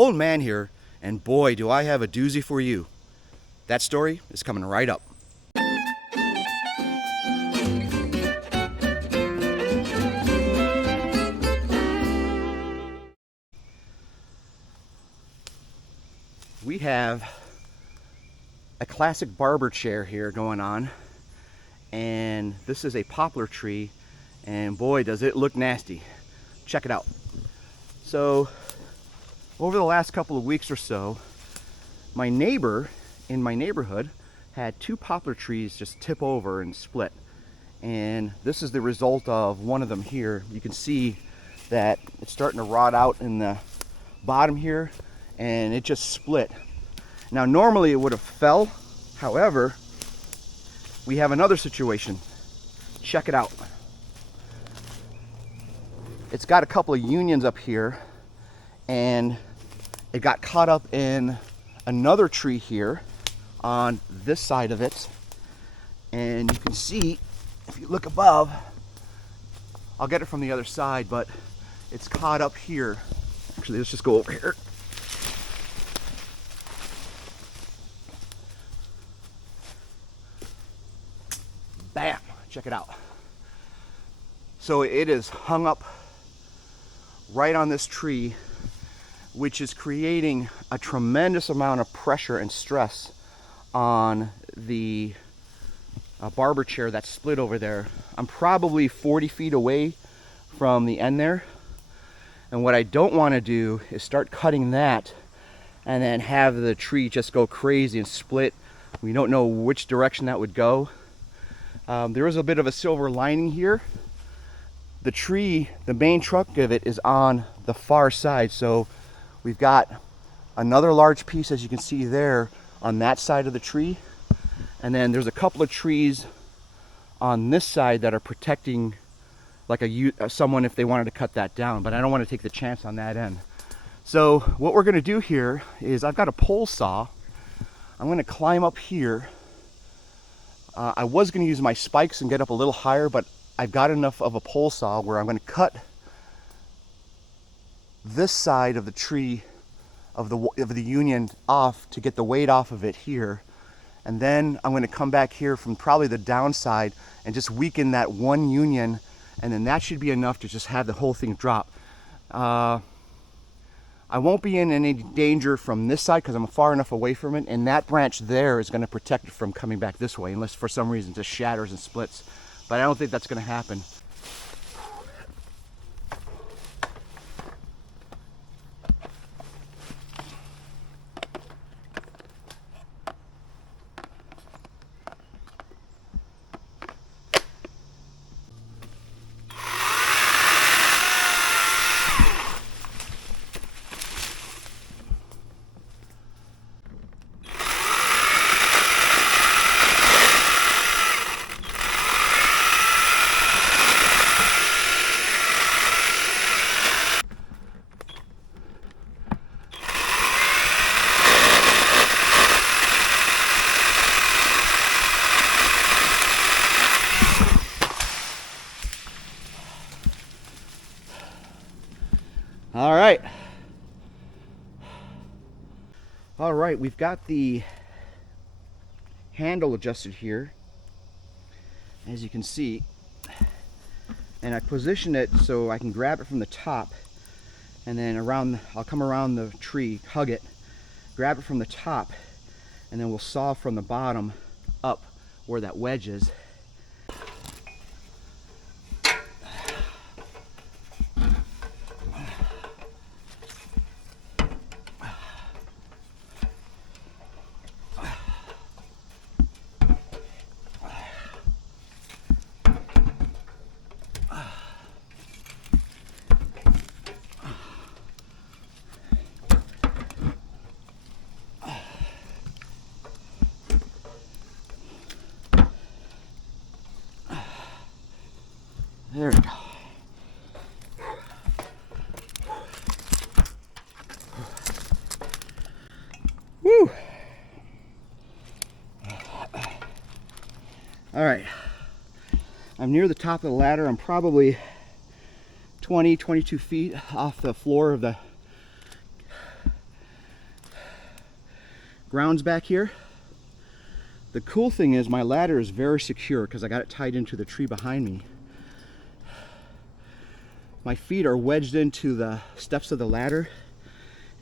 Old man here, and boy do I have a doozy for you. That story is coming right up. We have a classic barber chair here going on, and this is a poplar tree, and boy does it look nasty. Check it out. So over the last couple of weeks or so, my neighbor in my neighborhood had 2 poplar trees just tip over and split, and this is the result of one of them here. You can see that it's starting to rot out in the bottom here, and it just split. Now normally it would have fell, however, we have another situation. Check it out. It's got a couple of unions up here, and it got caught up in another tree here on this side of it, and you can see if you look above, I'll get it from the other side, but it's caught up here. Actually, let's just go over here. Bam! Check it out. So it is hung up right on this tree, which is creating a tremendous amount of pressure and stress on the barber chair that's split over there. I'm probably 40 feet away from the end there, and what I don't want to do is start cutting that and then have the tree just go crazy and split. We don't know which direction that would go. There is a bit of a silver lining here. The tree, the main trunk of it, is on the far side, so we've got another large piece, as you can see there, on that side of the tree, and then there's a couple of trees on this side that are protecting, like someone if they wanted to cut that down, but I don't want to take the chance on that end. So what we're going to do here is, I've got a pole saw. I'm going to climb up here. I was going to use my spikes and get up a little higher, but I've got enough of a pole saw where I'm going to cut this side of the tree of the union off to get the weight off of it here, and then I'm going to come back here from probably the downside and just weaken that one union, and then that should be enough to just have the whole thing drop. I won't be in any danger from this side because I'm far enough away from it, and that branch there is going to protect it from coming back this way, unless for some reason it just shatters and splits. But I don't think that's going to happen. All right, we've got the handle adjusted here, as you can see, and I position it so I can grab it from the top, and then I'll come around the tree, hug it, grab it from the top, and then we'll saw from the bottom up where that wedge is. There we go. Woo! All right. I'm near the top of the ladder. I'm probably 22 feet off the floor of the grounds back here. The cool thing is my ladder is very secure because I got it tied into the tree behind me. My feet are wedged into the steps of the ladder,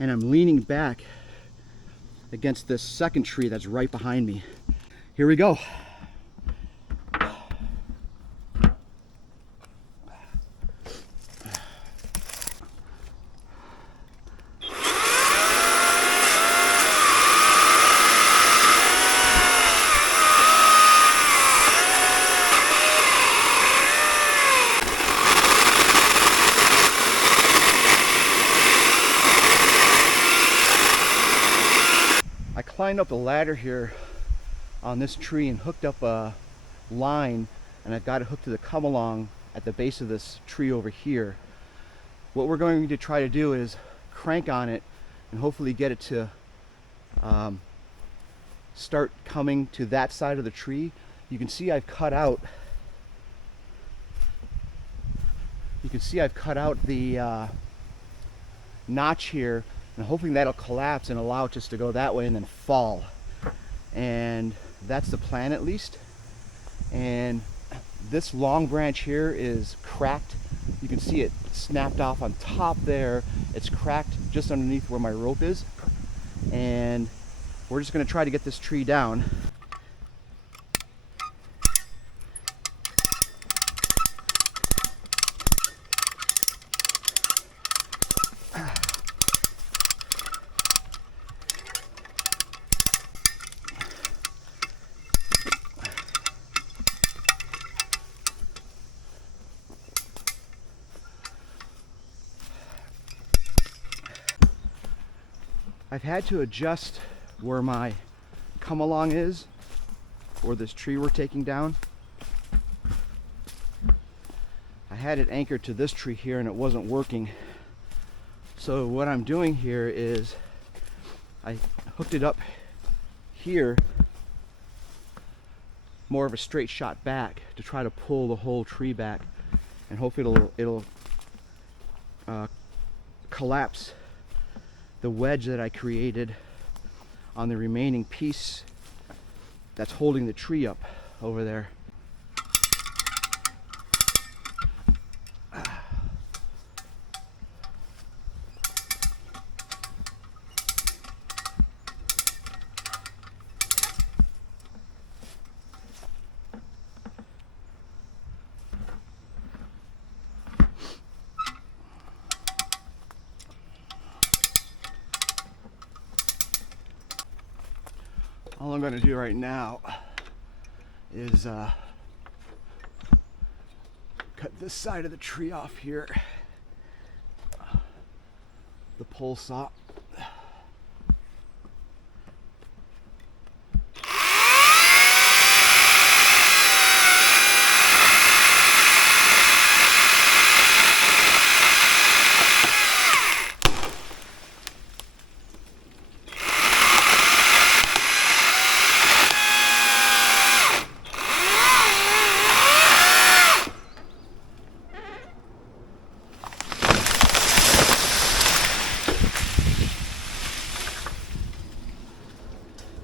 and I'm leaning back against this second tree that's right behind me. Here we go. I climbed up the ladder here on this tree and hooked up a line, and I've got it hooked to the come along at the base of this tree over here. What we're going to try to do is crank on it and hopefully get it to start coming to that side of the tree. You can see I've cut out the notch here, and hoping that'll collapse and allow it just to go that way and then fall. And that's the plan, at least. And this long branch here is cracked. You can see it snapped off on top there. It's cracked just underneath where my rope is. And we're just going to try to get this tree down. I've had to adjust where my come along is for this tree we're taking down. I had it anchored to this tree here and it wasn't working. So what I'm doing here is I hooked it up here, more of a straight shot back, to try to pull the whole tree back, and hopefully it'll collapse the wedge that I created on the remaining piece that's holding the tree up over there. All I'm going to do right now is cut this side of the tree off here, the pole saw.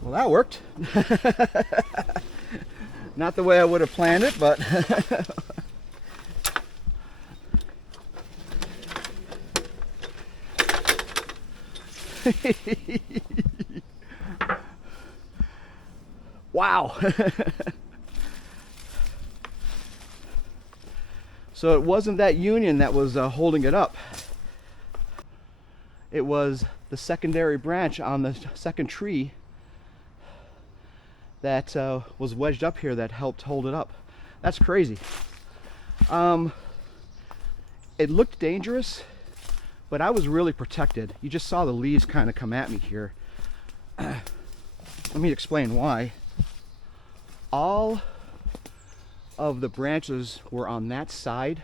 Well, that worked. Not the way I would have planned it, but wow. So it wasn't that union that was holding it up. It was the secondary branch on the second tree that was wedged up here that helped hold it up. That's crazy. It looked dangerous, but I was really protected. You just saw the leaves kind of come at me here. Let me explain why. All of the branches were on that side,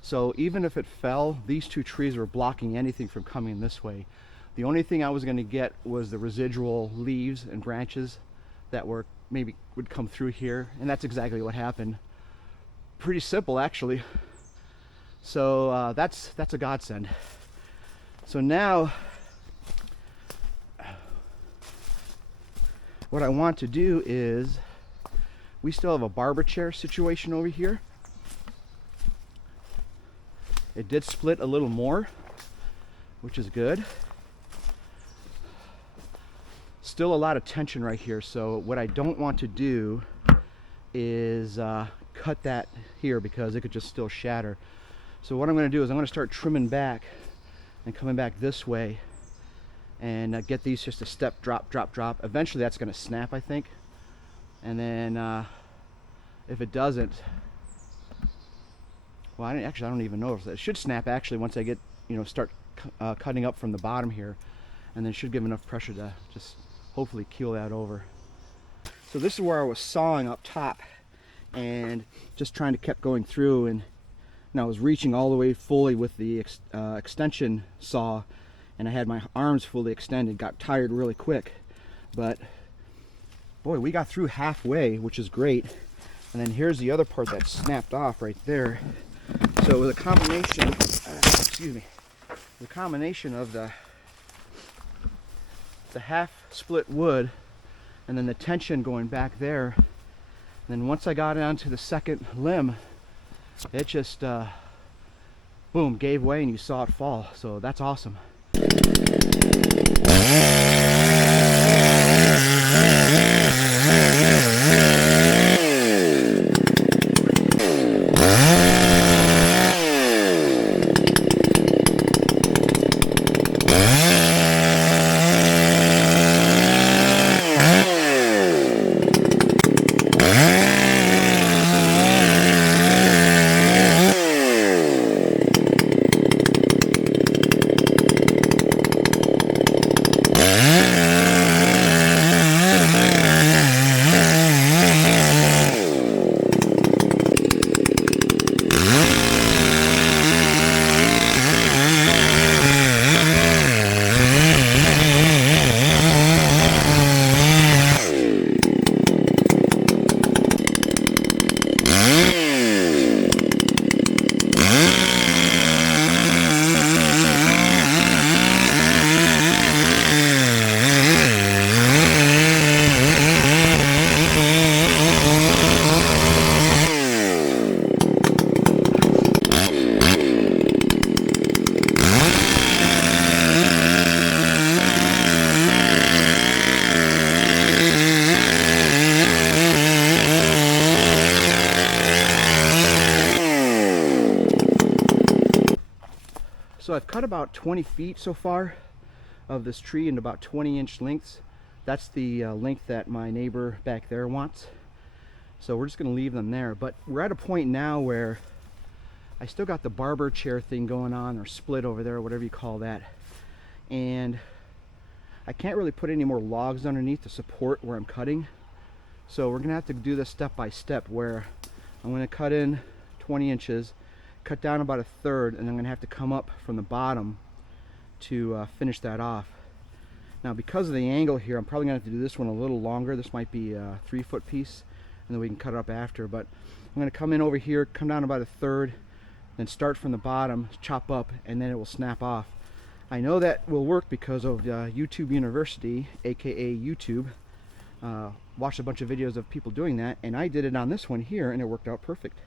so even if it fell, these two trees were blocking anything from coming this way. The only thing I was going to get was the residual leaves and branches that were maybe would come through here, and that's exactly what happened. Pretty simple, actually. So that's a godsend. So now what I want to do is, we still have a barber chair situation over here. It did split a little more, which is good. Still a lot of tension right here, so what I don't want to do is cut that here because it could just still shatter. So what I'm going to do is I'm going to start trimming back and coming back this way and get these just a step drop, drop, drop. Eventually that's going to snap, I think. And then if it doesn't, well, I don't even know if it should snap actually once I get, start cutting up from the bottom here, and then it should give enough pressure to just hopefully keel that over. So this is where I was sawing up top and just trying to keep going through, and I was reaching all the way fully with the extension saw, and I had my arms fully extended. Got tired really quick, but boy, we got through halfway, which is great. And then here's the other part that snapped off right there. So it was a combination, the combination of the half split wood and then the tension going back there. And then once I got onto the second limb, it just boom, gave way and you saw it fall. So that's awesome. So I've cut about 20 feet so far of this tree in about 20-inch lengths. That's the length that my neighbor back there wants. So we're just going to leave them there. But we're at a point now where I still got the barber chair thing going on, or split over there, or whatever you call that. And I can't really put any more logs underneath to support where I'm cutting. So we're going to have to do this step by step, where I'm going to cut in 20 inches, cut down about a third, and I'm going to have to come up from the bottom to finish that off. Now because of the angle here, I'm probably going to have to do this one a little longer. This might be a 3-foot piece, and then we can cut it up after. But I'm going to come in over here, come down about a third, then start from the bottom, chop up, and then it will snap off. I know that will work because of YouTube University, aka YouTube. Watched a bunch of videos of people doing that, and I did it on this one here, and it worked out perfect.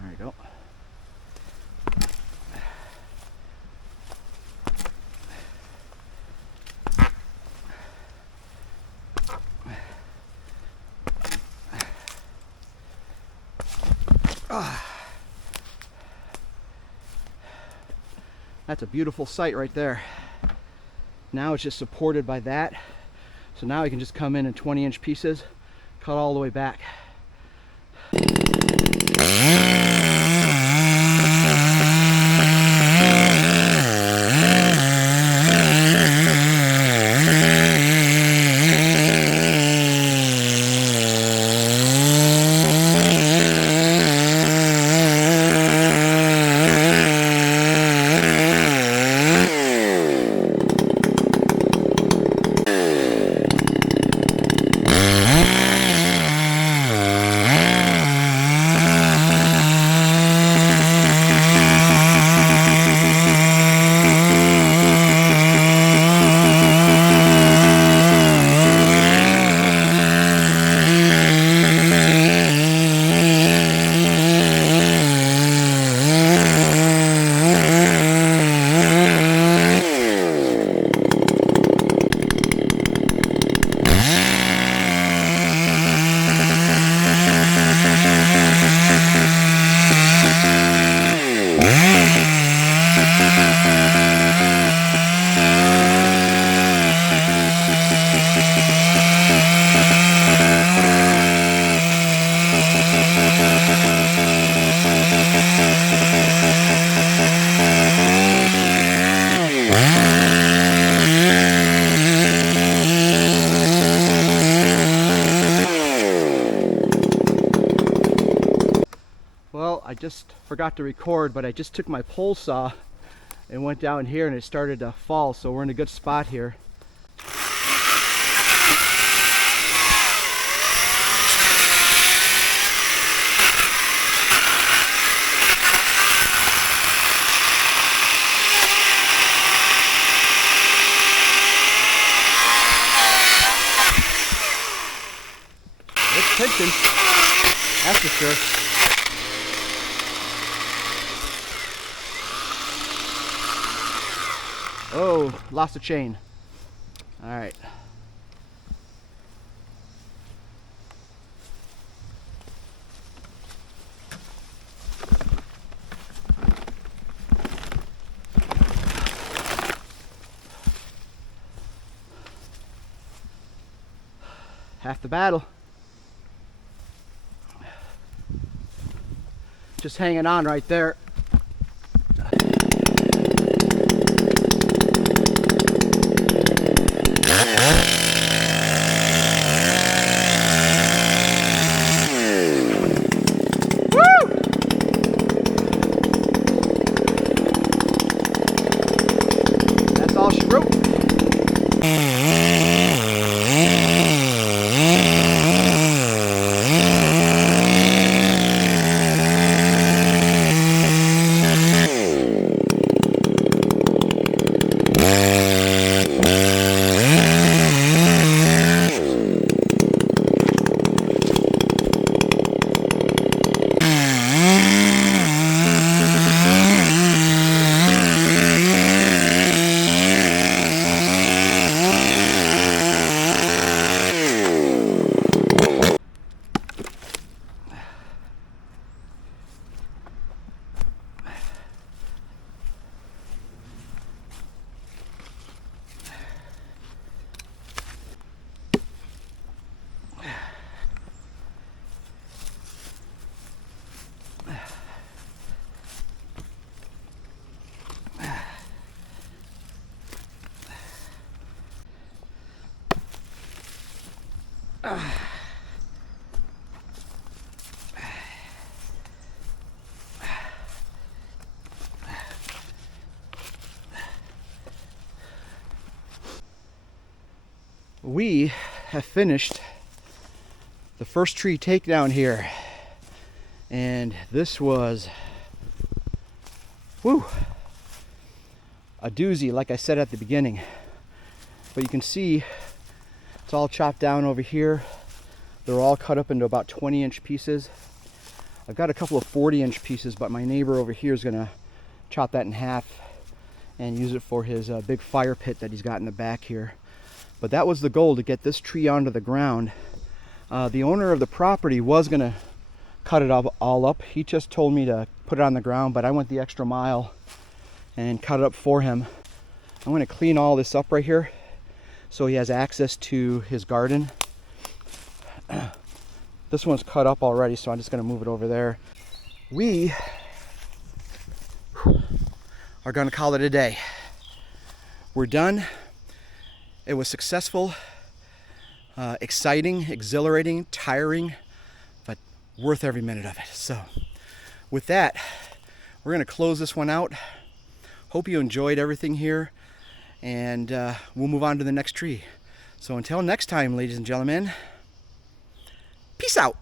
There you go. That's a beautiful sight right there. Now it's just supported by that. So now I can just come in 20-inch pieces, cut all the way back. Well, I just forgot to record, but I just took my pole saw and went down here and it started to fall, so we're in a good spot here. It's pinching, that's for sure. Oh, lost the chain. All right. Half the battle. Just hanging on right there. We have finished the first tree takedown here, and this was a doozy, like I said at the beginning. But you can see it's all chopped down over here. They're all cut up into about 20-inch pieces. I've got a couple of 40-inch pieces, but my neighbor over here is gonna chop that in half and use it for his big fire pit that he's got in the back here. But that was the goal, to get this tree onto the ground. The owner of the property was gonna cut it all up. He just told me to put it on the ground, but I went the extra mile and cut it up for him. I'm gonna clean all this up right here so he has access to his garden. This one's cut up already, so I'm just going to move it over there. We are going to call it a day. We're done. It was successful, exciting, exhilarating, tiring, but worth every minute of it. So with that, we're going to close this one out. Hope you enjoyed everything here, and we'll move on to the next tree. So until next time, ladies and gentlemen, peace out.